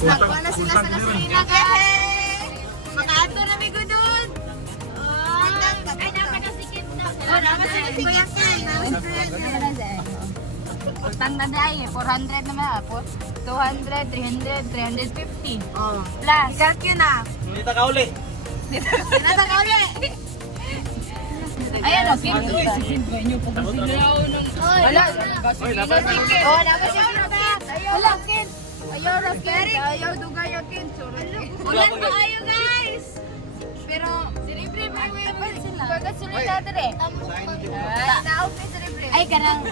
Nagpa na sila sa gasolina, guys. Makaato na may gudon. Ay, dapat na si Kim na. Dapat na si Kim na. Utang na dahil, 400 naman. 200, 300, 350. Plus. Ikat yun na. Hindi ta kauli. Ayan o, Kim. Wala. Gasolina. Oh, dapat si Kim na. Wala, Kim. Ayaw Rakin, ayaw dugay Rakin. Ulan pa kayo guys. Pero siribre may sila. Pagkasunod natin eh. Ay, na-open siribre. Ay, karang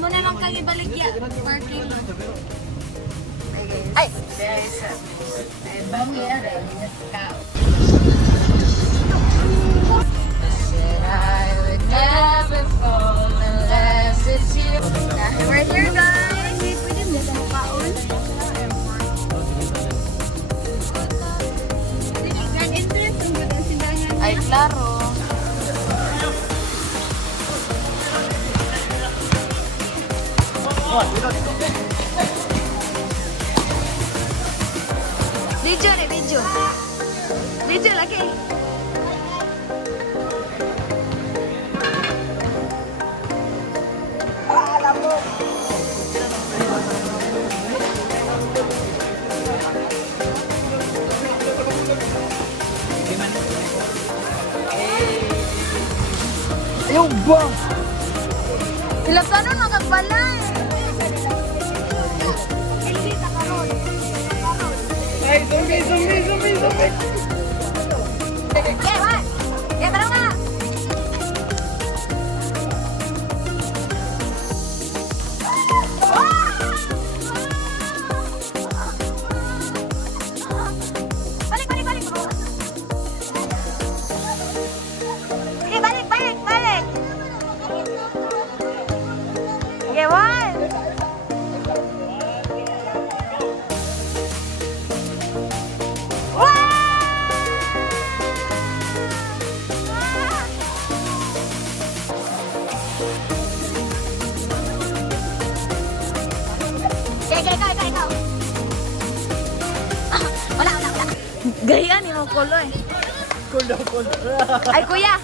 mo na lang kang ibaligya. Parking. Ay, guys. Ay, bangi na rin. I would never fall unless it's you. We're here guys. Pwede mo sa kaon. Ay, klaro. Video nih, video. Video lagi. Yung bang! Ilang ka nun, nakagbalay. Ay, zombie! Tara nga. Balik. Sige, balik. Okay, one. Ikaw. Wala. Gaya ni mo kulo eh. Kulo. Ay, kuya.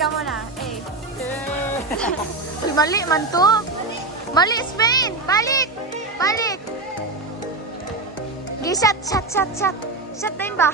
Ka muna. Uy, mali man to. Mali, Spain. Balik. Shot. Shot na yun ba?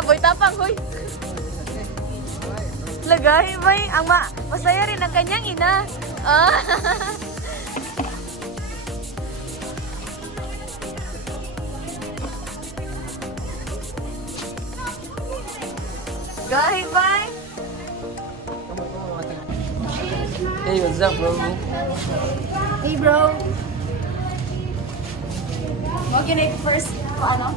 Boy tapang, hoy. Lagay, bay. Masaya rin ang kanyang ina. Gahi, bay. Hey, what's up, bro? Hey, bro. Okay, na first. Paano?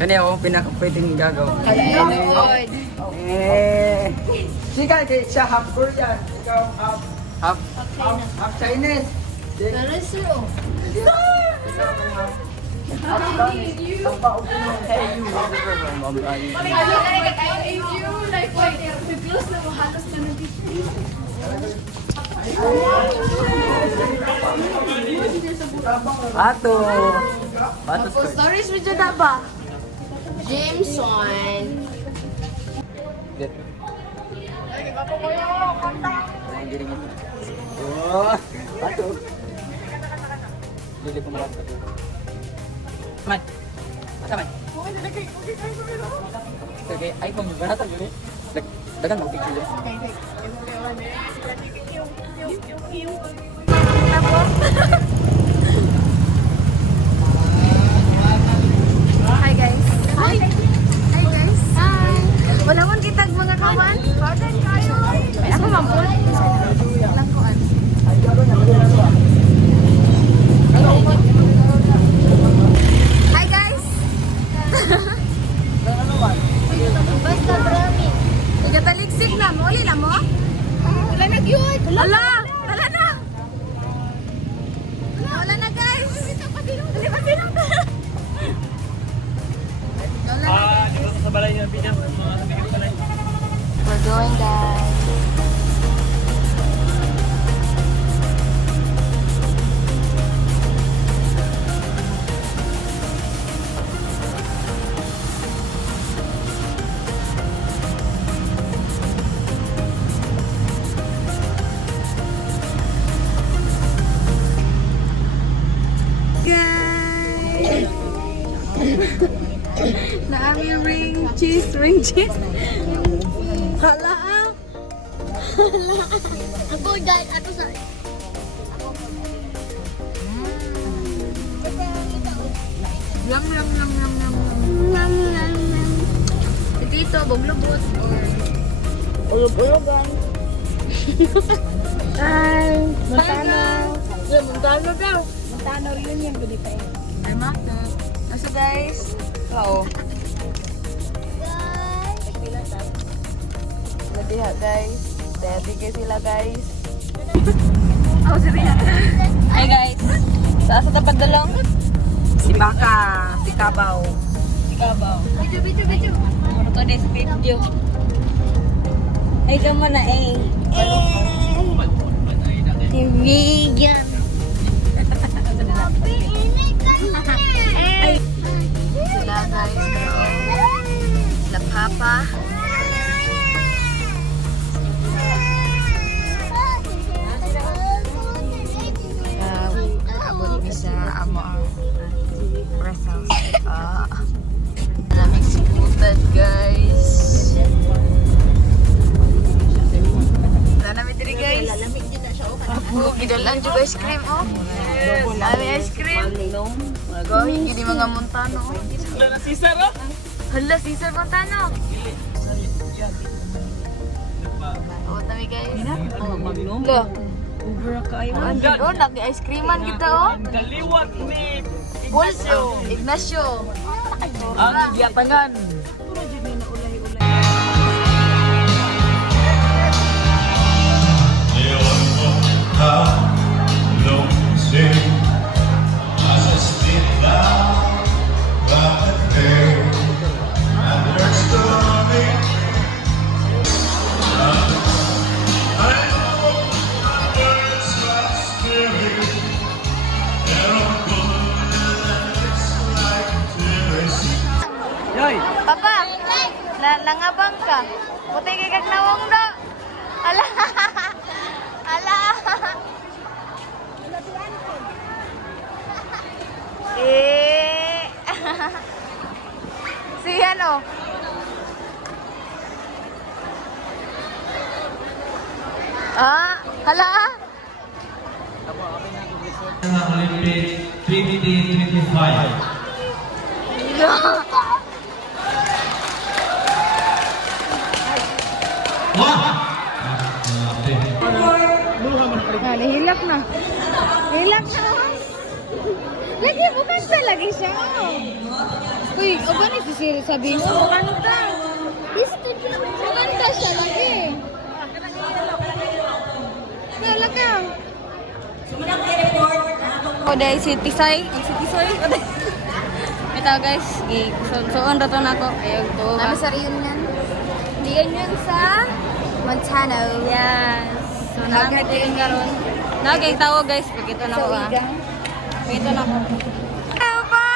Kani ako pinaka-pwedeng gagawa. Sika, siya half Korean. Ikaw half Chinese. Ato. Stories video na ba? Jameson. Oh, ato. Dili ko marami. Man. Asa man? Okay, iPhone mo ba ito? Dagan mo picture. Hi guys. Hi guys. Hi. Wala man kitag mga kawan. Pardon kayo. Ay, ako mampun. Langkoan. mo? Ulila mo? Wala na yun. Wala. Wala na. Wala na guys. Dali pa silang. Di ba sa balay ng Pinas? Mga tigil balay. We're going guys. Na aming ring cheese. Hala ah. Ako dahil ato sa Yum. nam. Si Tito, boglubot. Ulog-ulogan. Ay, Montano. Montano daw. Montano reunion ko dito eh. Ay, Mata. Asa guys? Oo. Ladiha guys. Daddy kayo sila guys. Oh, Serena. Hi guys. Saan sa tapag dalong? Si Baka. Si Kabaw. Video. Ano to this video? Ay ka mo na eh. Vegan. Sila guys. Sila Papa. Abot mi sa amo ang Brussels. Naming sikutan guys. Namin diri guys. Gidalan juga ice cream oh. Ami ice cream. Go, hindi mga Montano. Wala na Cesar oh! Hala, Cesar Montano. Oh, tami guys. Magnum? Lo. Ubra kayo. Oh, nag-ice creaman kita oh. Ang kaliwat ni Ignacio. ang giatangan. Yoy! Papa, nangabang ka. Puti kay kag nawong do. Ala. Ala. Eh. Si ano? Hala. Olympics 2025. Nahilak na. Nahilak na. Lagi, bukan sa lagi siya. Uy, o ba ni si Siri sabi mo? Bukanta. Bukanta siya lagi. Nala ka. O dahil si Tisay. Ang si Tisoy. Ito guys, suon rato na ako. Ayaw to. Kami sa reunion. Reunion sa Montano. Yes. So, nakakating karon. Nakakitaw guys, pagkito na ako. Pagkito na ako. Ano ba?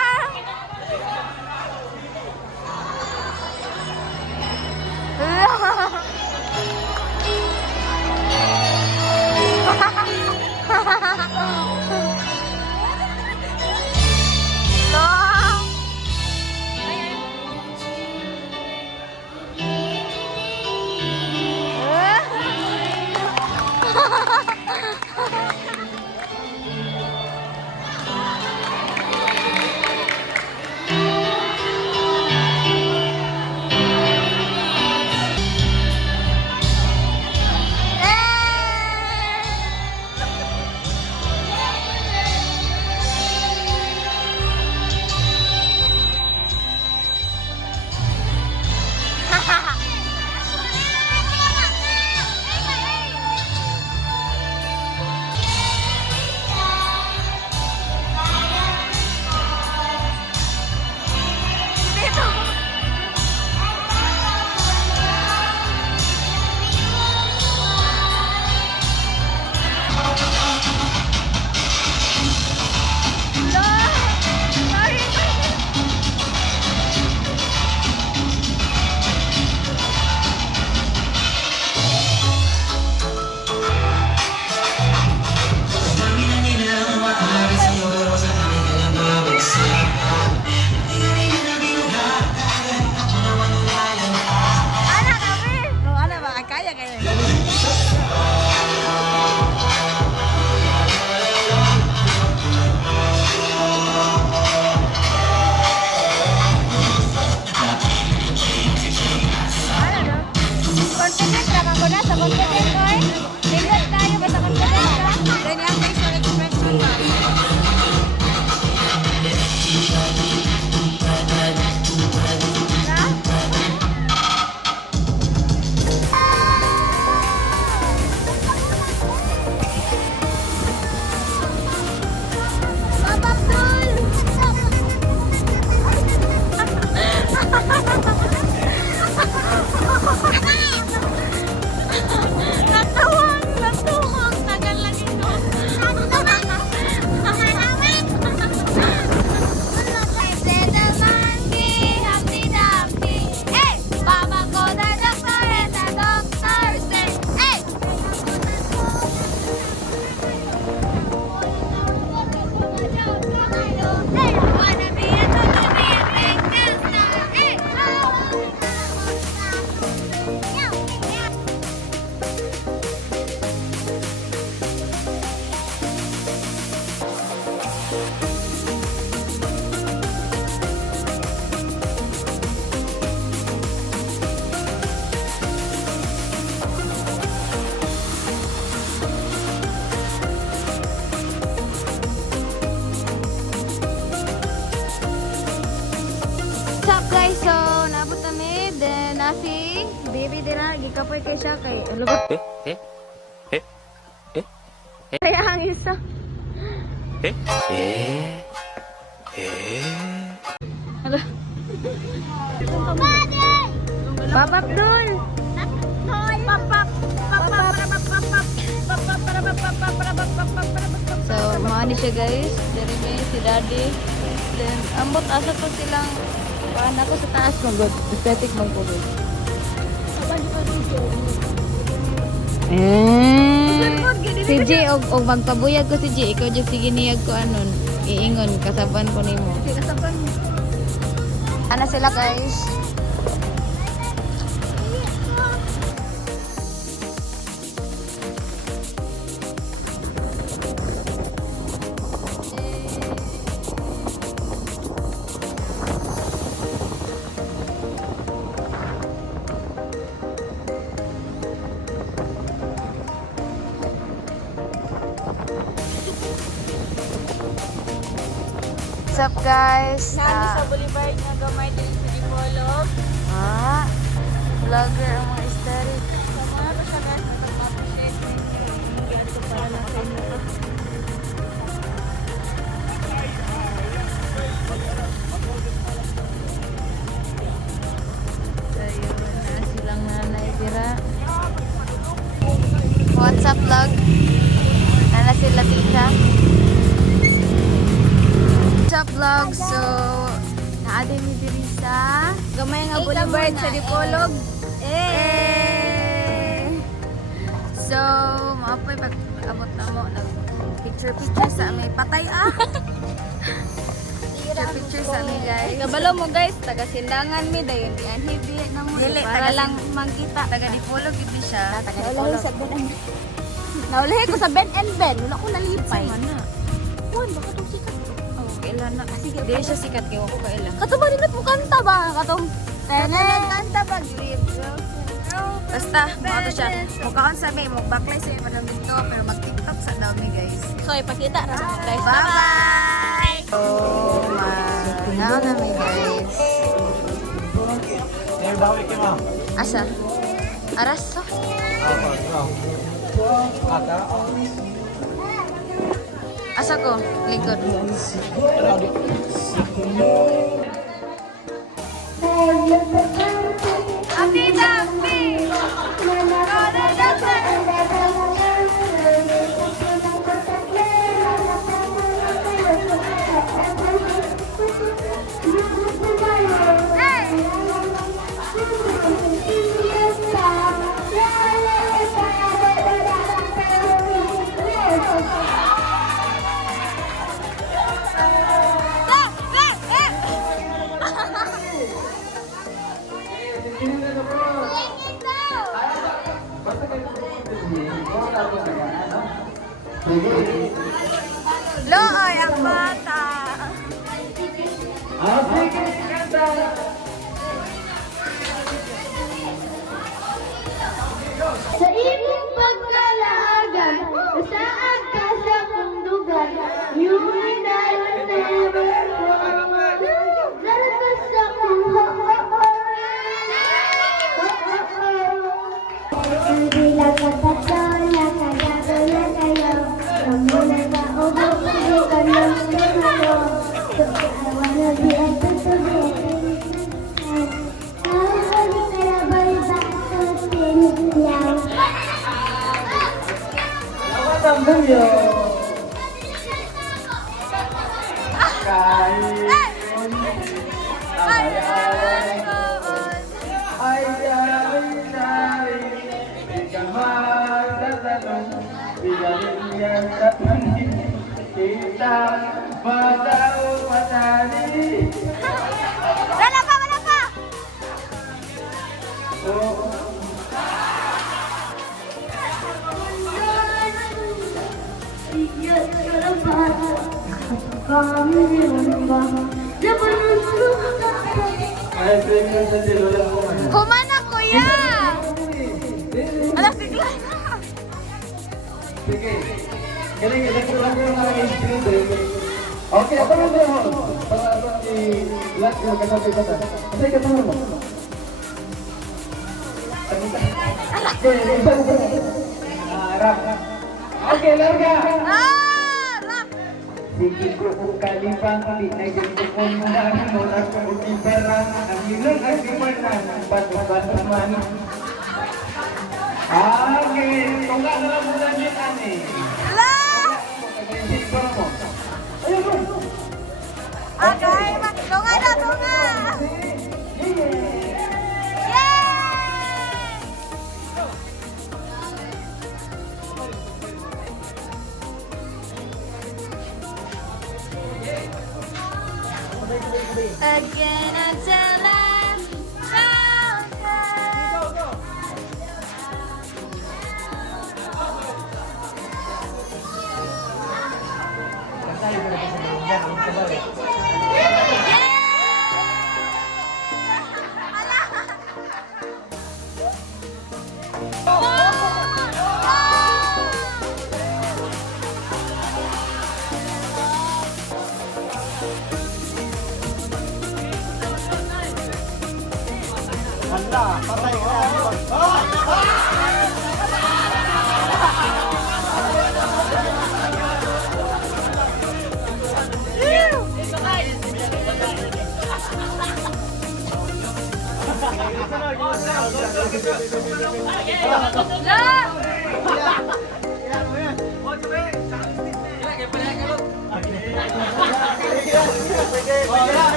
confident, oy. Pindot tayo, basta confident ka. Then yung facial expression ba? Natuwang, tagal lang ito. Hey, Mama ko na doktor and the doctor say, hey! Hey, I wanna be a big businessman. Hey, What's up guys? So, naabot kami. Then, nasi, baby dira. Gikapoy kay siya kay... Lugot. Kaya ang isa. Hala. Papap dul. So, maani siya guys. Dari may si daddy. Then, ambot asa ko silang paan ako sa taas mo. Good. Aesthetic mong kulo. Si G, og magpabuyag ko si G. Ikaw dyan sige niyag ko anon. Iingon, kasaban ko nimo. Ana sila guys. What's up guys? Nani sa Boulevard nga gamay din sa Dipolog. Vlogger ang mga story. Sa mga to siya guys, nagpapapashes. Yan ko para na sa inyo. So yun na silang nanay dira. What's up vlog? Nana sila tita. What's up vlog? So, naadin ni diri sa Gamay nga Boulevard sa Dipolog. So, maapoy pag abot na mo nag picture sa may patay picture sa may guys. Kabalo mo guys, taga Sindangan mi dayon di anhibi na mo Dili, para taga lang mangkita. Taga Dipolog gid siya. Taga Naulahi sa Ben and Naulahi ko sa Ben and Ben, wala ko nalipay. Mana? Juan, baka tong sikat. Oh, kailan na. Sige, dili siya sikat kay wako kailan. Kato ba dinat mo kanta ba katong? Kanta ba grip? Basta, mga to siya. Mukhaon sa may, baklay sa iyo dito, pero mag-tiktok sa daw mi guys. So ipakita ra sa guys. Bye-bye! Oh my, now na mi guys. Asa? Aras to? Asa ko? Likod. Happy birthday! Looy, ang bata! Sa Pamilyo. Kahit Ay, ay sari-sari, di ka magtatanong, pinagyan sa tanin, kita bataw matali. wala pa, wala pa! Oh, ay premium sa tilulang ko man. Kumana, kuya! Ala, bigla na! Sige. Galing ko lang yung mga instrument eh. Okay, ako lang mo. Para ako i-lahat yung kasabi ko na. Kasi katulad mo. Harap. Okay, larga. Ah! Rock! Sige ko kung kalipang di na yung kukun mo na mula kung ukiperang ang ilang akimanan ang bato-bato man. Okay, kung nga na lang mula niya ani. La! Pag-isip mo. Ayun mo. Okay, tunga na, tunga! Yay! Again until I'm found.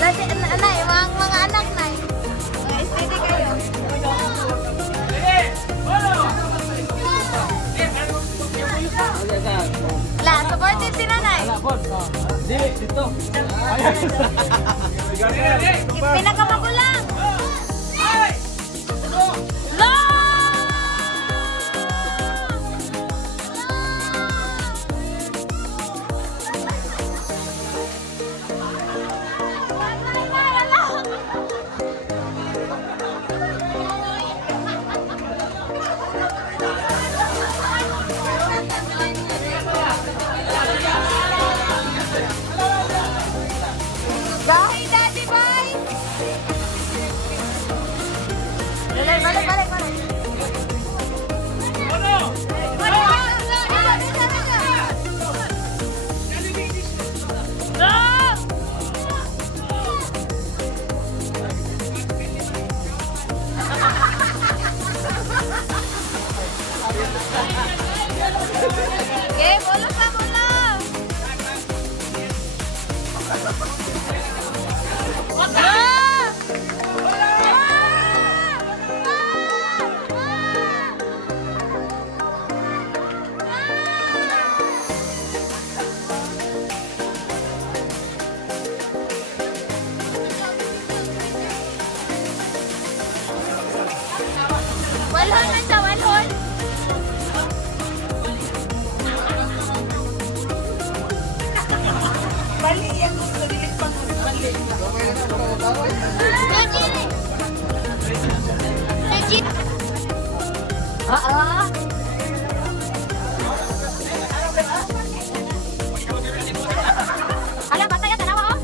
Lati, anay, mga anak na. Mga steady kayo. La, supportive si nanay. Pinakamagulang. La! Bye, Daddy, bye! Balik, balik, balik, balik. Okay, bola ka, bola! Walhon na siya, walhon! Legit! Alam, basta yan, tanawa ko?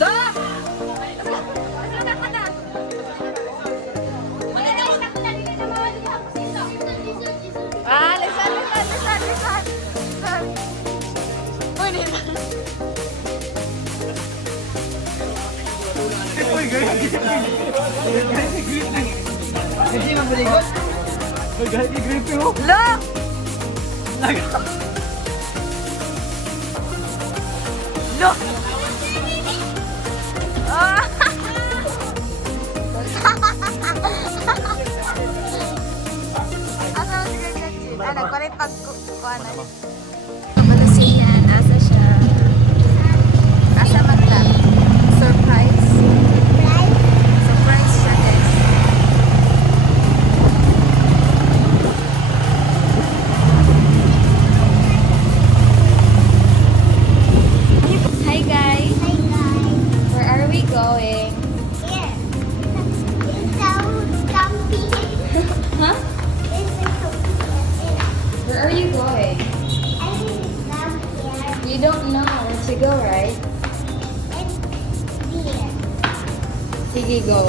Do! Ah, lisan, lisan, lisan, lisan. Hindi man baligot. Galit ni grip ko. Lo! Lo! Ah! Asa mo si Gretchen? Ah, nagpalit pag kuhanan. Balasinan, asa siya? Asa man lang? Surprise? Surprise siya, guys. Hi guys! Where are we going? Huh? Where are you going? You don't know where to go, right? Sige, go.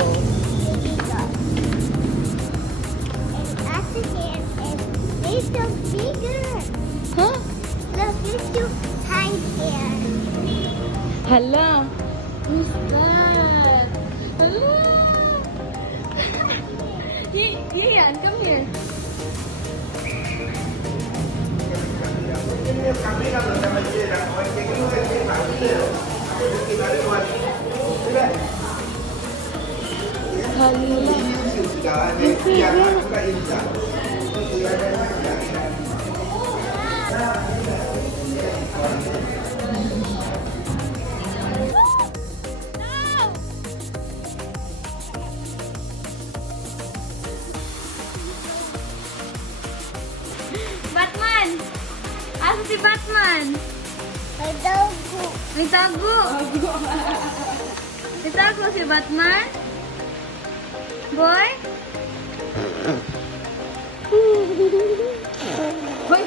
Huh? Hala! Who's that? Hala! Yan, come here. Batman! Asa si Batman? May tago. May tago si Batman? Boy? Boy!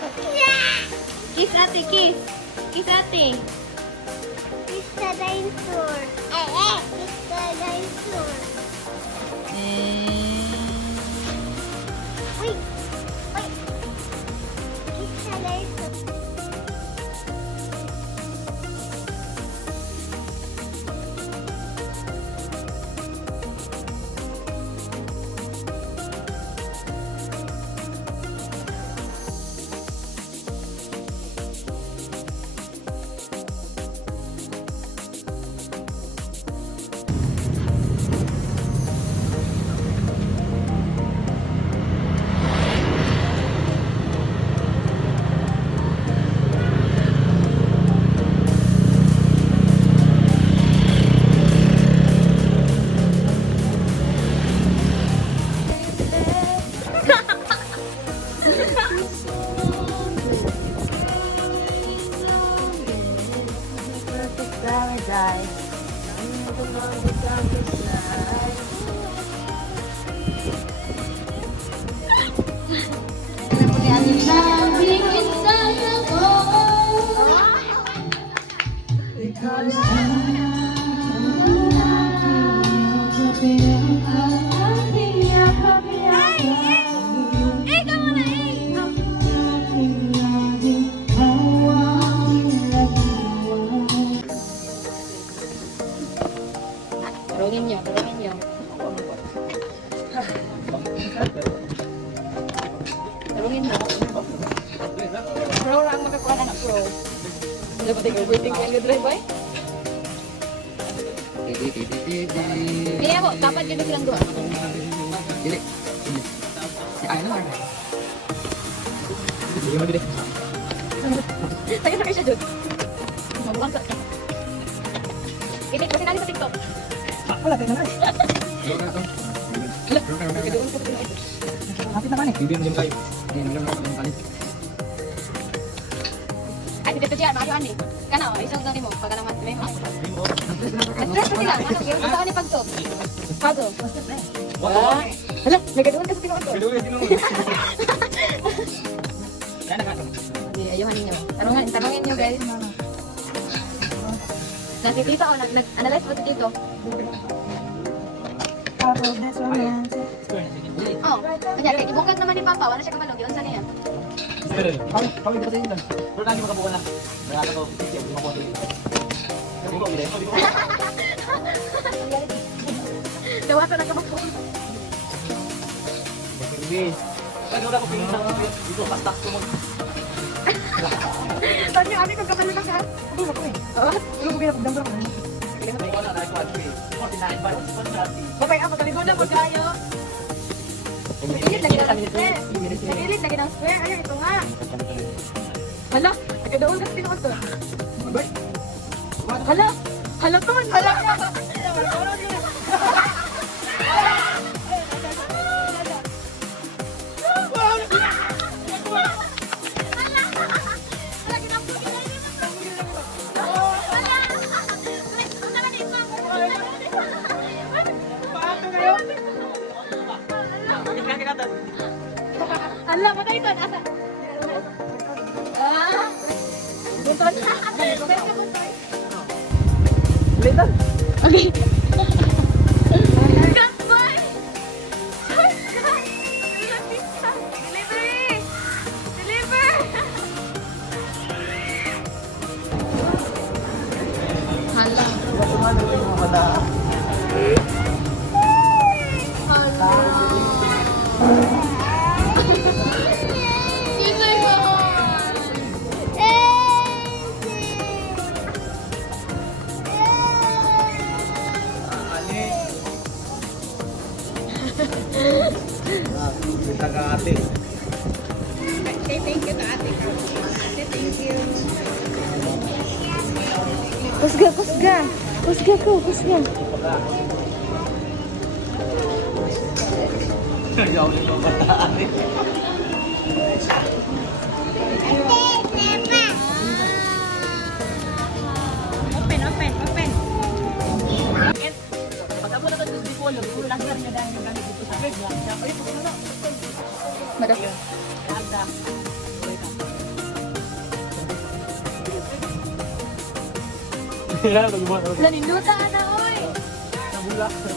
Kiss ate, kiss. Kiss ate. Tarungin niyo. Tarungin niyo. Pro lang makakuha ng pro. Ano ba tayo overthink ang drive by? Iya po, dapat dito silang dua. Dili. Ay, ano? Hindi mo dili. Sakit siya, Jud. Mabangsa ka. Ini kasi natin sa TikTok. Wala tayo na. Hapit naman eh. Hindi mo din kayo. Hindi mo lang ako ng kalit. Ay, dito siya, maayon ni. Kana, isang dali mo, pagka naman may mas. Nag-stress pa sila. Ano, yung tao ni Pagso. Pagso. Hala, nagadoon ka sa tinuod ko. Hindi, ayuhan ninyo. Tanungin nyo guys. Nakikita o, nag-analyze mo dito. Oh, kanya, kaya ibungkag naman ni Papa, wala siya kamalog, yun sa niya. Kami dito sa inyo. Pero tayo makabuka na. Nagkaka ko, hindi makuha dito. Nabuka ulit. Dawatan na ka mo. Ano na ko pinitang dito pastak ko mo. Tanya, ani kung kapal na ka. Ano ba ko eh? Oo. Ano ko pinapagdamdam ko? Babay, ako kaligo na mo kayo. Nagilid lagi ng square. Nagilid lagi ng square. Ayun, ito nga. Hala, nagkadaon kasi pinuot to. Hala, hala to man. Hala. Hala, patay ito. Asa? Buton. Litan. Okay. Goodbye! Delivery! Deliver! Hala. Tagaate. Thank you to ate ko. Ate, thank you. Kusga, kusga. Kusga ko, kusga. Ayaw nito bataan eh. Open, open, open. Naninduta na, oy.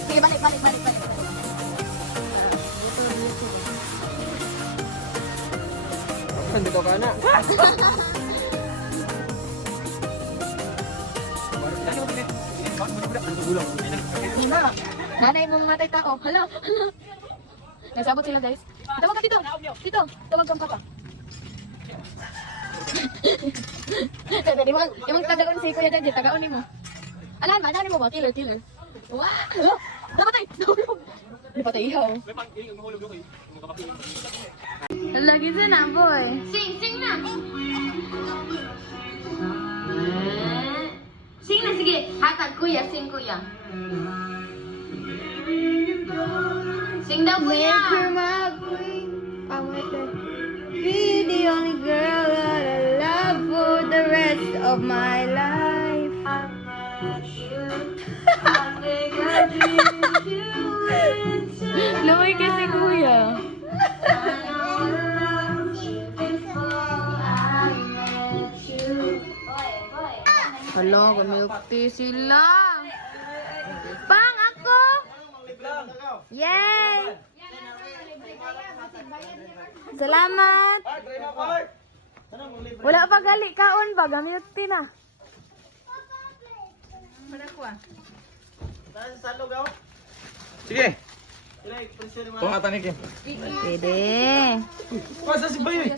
Sige, balik, balik, balik, balik. Nandito ka na. Nanay mong matay tao. Hala, hala. Nasabot sila, guys. Tawag ka dito. Dito, tawag kang papa. Imang tagaon si Kuya Daddy, tagaon ni mo. Anan mo ba? Killer, killer. Wow! Hala, napatay! Napatay ihaw. Lagi sa na, boy. Sing na! Sing na, sige. Hatag, kuya. Sing, kuya. Sing daw, kuya. Be the only girl that I love for the rest of my life. Lumay kasi, kuya. Hala, milk tea sila. Pang, ako! Yay! Salamat! Wala pa gali kaon ba? Milk tea na. Sige. Pangatan ni Kim. Pwede. Masa si Bayoy?